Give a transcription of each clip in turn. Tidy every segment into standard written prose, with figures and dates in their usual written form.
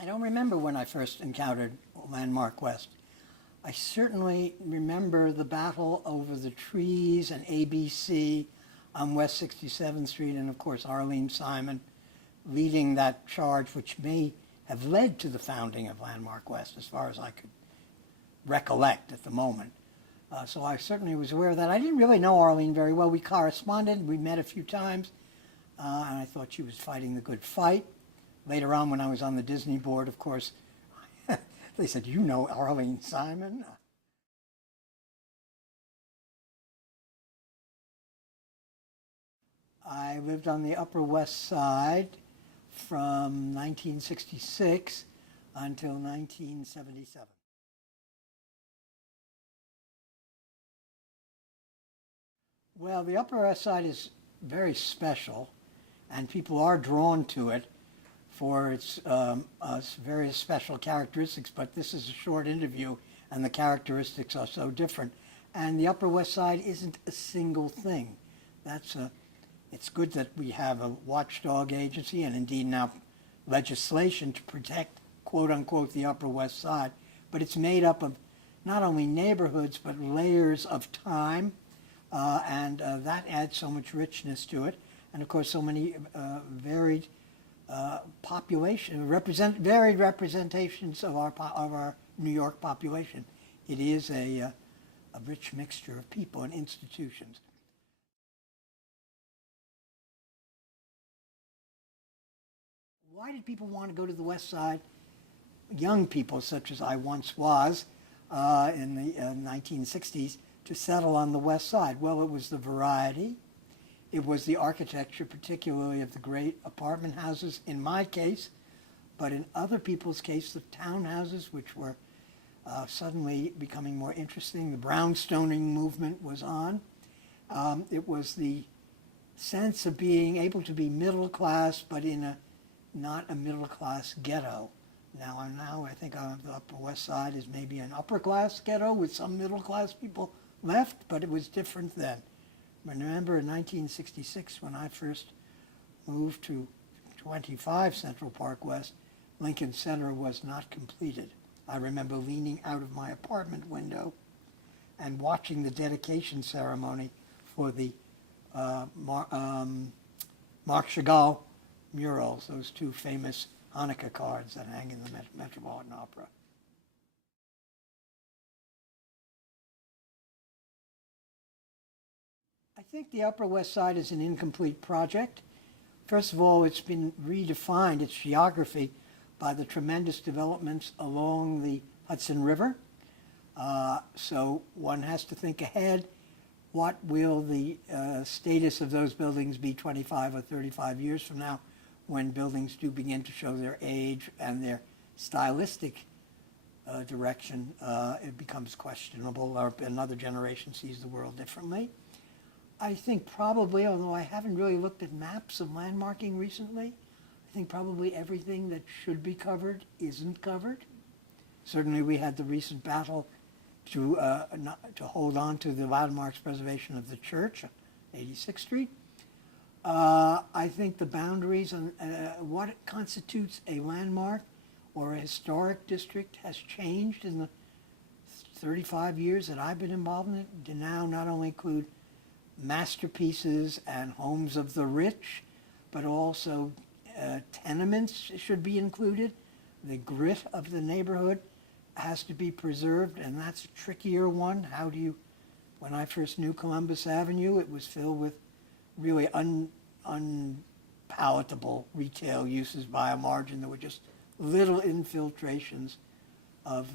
I don't remember when I first encountered Landmark West. I certainly remember the battle over the trees and ABC on West 67th Street, and of course Arlene Simon leading that charge, which may have led to the founding of Landmark West, as far as I could recollect at the moment. So I certainly was aware of that. I didn't really know Arlene very well. We corresponded, we met a few times, and I thought she was fighting the good fight. Later on, when I was on the Disney board, of course, they said, "You know Arlene Simon?" I lived on the Upper West Side from 1966 until 1977. Well, the Upper West Side is very special, and people are drawn to it for its various special characteristics, but this is a short interview, and the characteristics are so different. And the Upper West Side isn't a single thing. It's good that we have a watchdog agency, and indeed now legislation to protect, quote unquote, the Upper West Side, but it's made up of not only neighborhoods, but layers of time, and that adds so much richness to it. And of course, so many varied varied representations of our New York population. It is a rich mixture of people and institutions. Why did people want to go to the West Side? Young people, such as I once was in the 1960s, to settle on the West Side. Well, it was the variety. It was the architecture, particularly of the great apartment houses, in my case, but in other people's case, the townhouses, which were suddenly becoming more interesting. The brownstoning movement was on. It was the sense of being able to be middle class, but in not a middle class ghetto. Now I think the Upper West Side is maybe an upper class ghetto with some middle class people left, but it was different then. I remember in 1966 when I first moved to 25 Central Park West, Lincoln Center was not completed. I remember leaning out of my apartment window and watching the dedication ceremony for the Marc Chagall murals, those two famous Hanukkah cards that hang in the Metropolitan Opera. I think the Upper West Side is an incomplete project. First of all, it's been redefined, its geography, by the tremendous developments along the Hudson River. So one has to think ahead. What will the status of those buildings be 25 or 35 years from now, when buildings do begin to show their age and their stylistic direction? It becomes questionable, or another generation sees the world differently. I think probably, although I haven't really looked at maps of landmarking recently, I think probably everything that should be covered isn't covered. Certainly we had the recent battle to hold on to the landmarks preservation of the church, 86th Street. I think the boundaries on what constitutes a landmark or a historic district has changed in the 35 years that I've been involved in it, to now not only include masterpieces and homes of the rich, but also tenements should be included. The grit of the neighborhood has to be preserved, and that's a trickier one. How do you, when I first knew Columbus Avenue, it was filled with really unpalatable retail uses by a margin. There were just little infiltrations of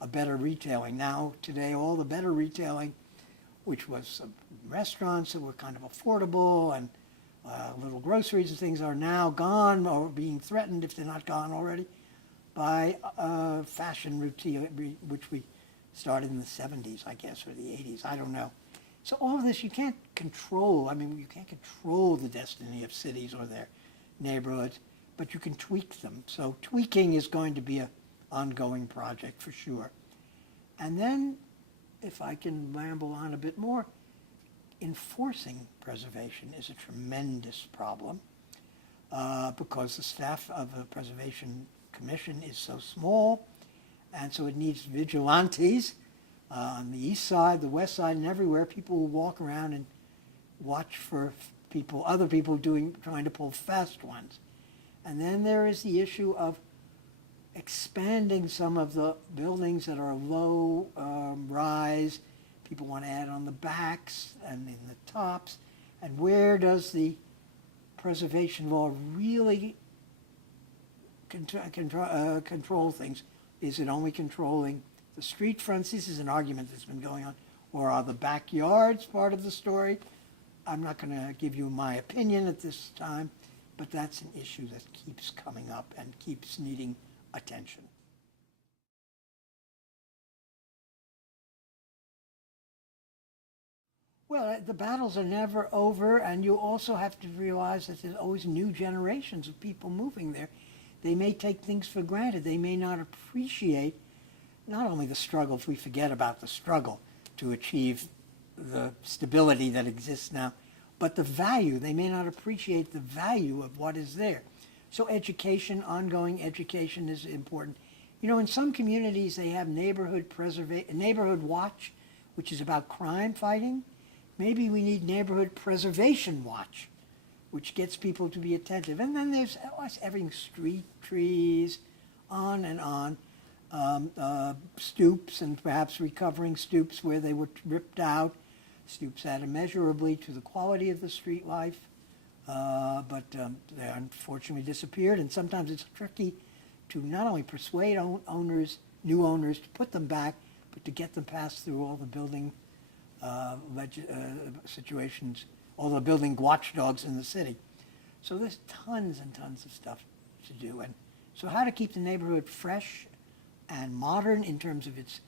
a better retailing. Now, today, all the better retailing, which was restaurants that were kind of affordable and little groceries and things, are now gone or being threatened, if they're not gone already, by fashion routine, which we started in the 70s, I guess, or the 80s, I don't know. So all of this you can't control. I mean, you can't control the destiny of cities or their neighborhoods, but you can tweak them. So tweaking is going to be an ongoing project for sure. And then, if I can ramble on a bit more, enforcing preservation is a tremendous problem because the staff of the preservation commission is so small, and so it needs vigilantes on the east side, the west side, and everywhere. People will walk around and watch for other people trying to pull fast ones. And then there is the issue of expanding some of the buildings that are low rise. People want to add on the backs and in the tops. And where does the preservation law really control things? Is it only controlling the street fronts? This is an argument that's been going on. Or are the backyards part of the story? I'm not going to give you my opinion at this time, but that's an issue that keeps coming up and keeps needing attention. Well, the battles are never over, and you also have to realize that there's always new generations of people moving there. They may take things for granted. They may not appreciate not only the struggle, if we forget about the struggle to achieve the stability that exists now, but the value. They may not appreciate the value of what is there. So education, ongoing education is important. You know, in some communities, they have neighborhood watch, which is about crime fighting. Maybe we need neighborhood preservation watch, which gets people to be attentive. And then there's everything, street trees, on and on. Stoops and perhaps recovering stoops where they were ripped out. Stoops add immeasurably to the quality of the street life, but they unfortunately disappeared. And sometimes it's tricky to not only persuade new owners to put them back, but to get them passed through all the building situations, all the building watchdogs in the city. So there's tons and tons of stuff to do. And so how to keep the neighborhood fresh and modern in terms of its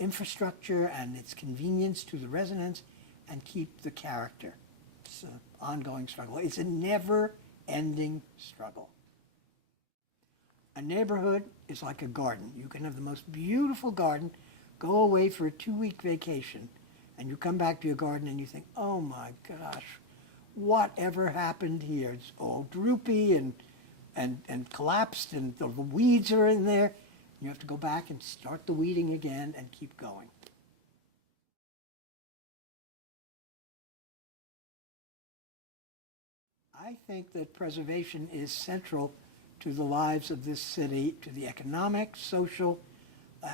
infrastructure and its convenience to the residents, and keep the character. It's an ongoing struggle. It's a never-ending struggle. A neighborhood is like a garden. You can have the most beautiful garden, go away for a 2-week vacation, and you come back to your garden and you think, oh my gosh, whatever happened here? It's all droopy and collapsed, and the weeds are in there. You have to go back and start the weeding again and keep going. I think that preservation is central to the lives of this city, to the economic, social,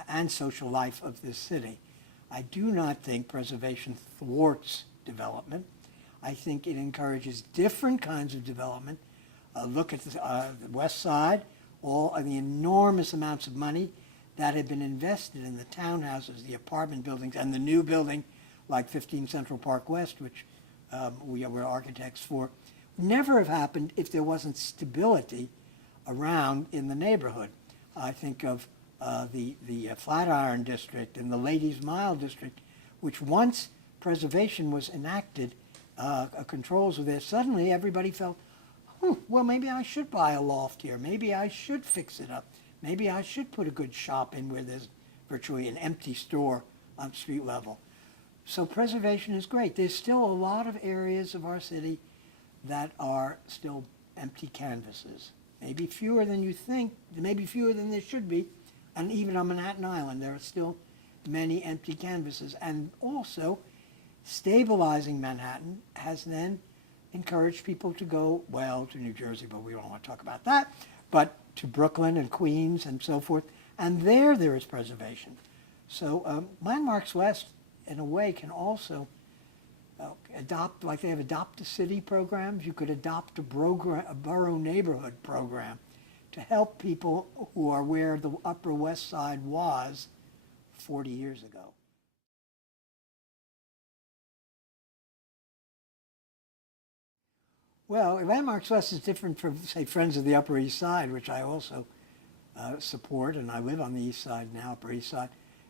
and social life of this city. I do not think preservation thwarts development. I think it encourages different kinds of development. Look at the west side, all of the enormous amounts of money that have been invested in the townhouses, the apartment buildings, and the new building like 15 Central Park West, which we were architects for, never have happened if there wasn't stability around in the neighborhood. I think of the Flatiron District and the Ladies Mile District, which once preservation was enacted, controls were there, suddenly everybody felt, well, maybe I should buy a loft here. Maybe I should fix it up. Maybe I should put a good shop in where there's virtually an empty store on street level. So preservation is great. There's still a lot of areas of our city that are still empty canvases. Maybe fewer than you think, maybe fewer than there should be. And even on Manhattan Island, there are still many empty canvases. And also, stabilizing Manhattan has then encouraged people to go, well, to New Jersey, but we don't want to talk about that, but to Brooklyn and Queens and so forth. And there is preservation. So Landmarks West, in a way, can also adopt, like they have adopt-a-city programs. You could adopt a borough neighborhood program to help people who are where the Upper West Side was 40 years ago. Well, Landmarks West is different from, say, Friends of the Upper East Side, which I also support, and I live on the East Side now, Upper East Side.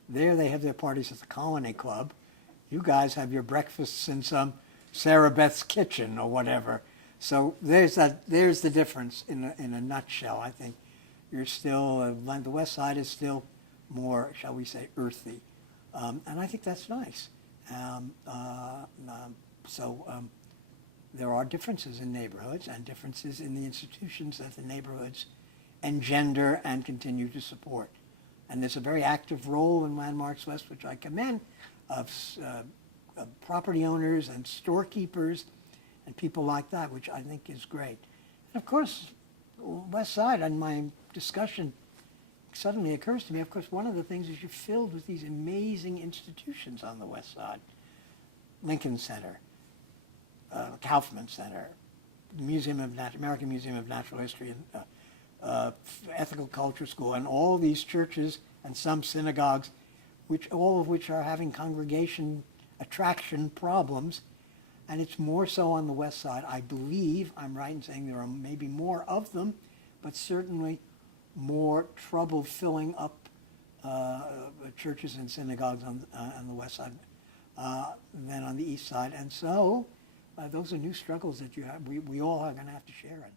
There they have their parties at the Colony Club. You guys have your breakfasts in some Sarah Beth's kitchen or whatever. So there's the difference in a nutshell. I think you're still, the West Side is still more, shall we say, earthy. And I think that's nice. There are differences in neighborhoods and differences in the institutions that the neighborhoods engender and continue to support. And there's a very active role in Landmarks West, which I commend, of property owners and storekeepers and people like that, which I think is great. And of course, West Side, and my discussion suddenly occurs to me, of course, one of the things is you're filled with these amazing institutions on the West Side. Lincoln Center, Kaufman Center, American Museum of Natural History, and Ethical Culture School, and all these churches and some synagogues, all of which are having congregation attraction problems. And it's more so on the West Side. I believe I'm right in saying there are maybe more of them, but certainly more trouble filling up churches and synagogues on the West Side than on the East Side. And so those are new struggles that we all are going to have to share in.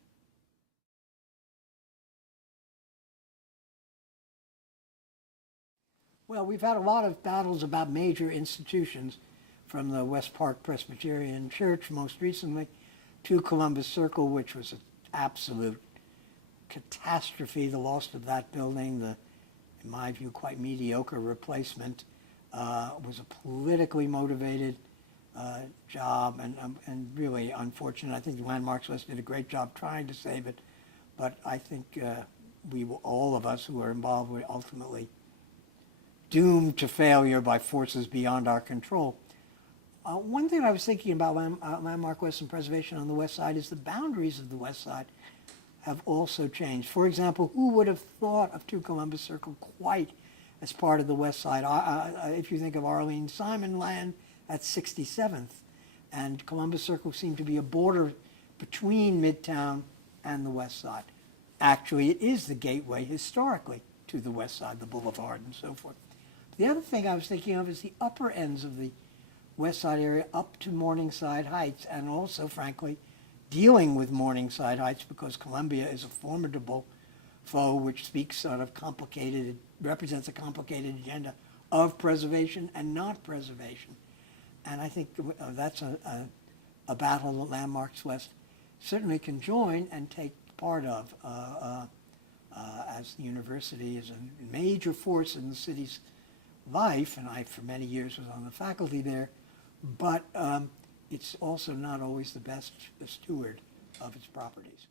Well, we've had a lot of battles about major institutions, from the West Park Presbyterian Church most recently to Columbus Circle, which was an absolute catastrophe, the loss of that building, in my view, quite mediocre replacement, was a politically motivated job and really unfortunate. I think Landmarks West did a great job trying to save it, but I think all of us who are involved were ultimately doomed to failure by forces beyond our control. One thing I was thinking about Landmark West and preservation on the West Side is the boundaries of the West Side have also changed. For example, who would have thought of 2 Columbus Circle quite as part of the West Side? If you think of Arlene Simon land, that's 67th. And Columbus Circle seemed to be a border between Midtown and the West Side. Actually, it is the gateway historically to the West Side, the boulevard and so forth. The other thing I was thinking of is the upper ends of the West Side area up to Morningside Heights, and also, frankly, dealing with Morningside Heights, because Columbia is a formidable foe which speaks sort of complicated, represents a complicated agenda of preservation and not preservation. And I think that's a battle that Landmarks West certainly can join and take part of, as the university is a major force in the city's life, and I, for many years, was on the faculty there, but it's also not always the best steward of its properties.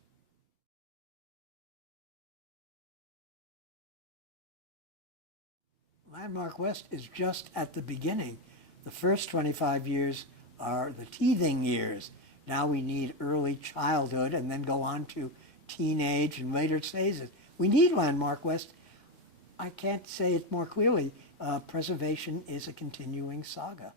Landmark West is just at the beginning. The first 25 years are the teething years. Now we need early childhood and then go on to teenage and later stages. We need Landmark West. I can't say it more clearly. Preservation is a continuing saga.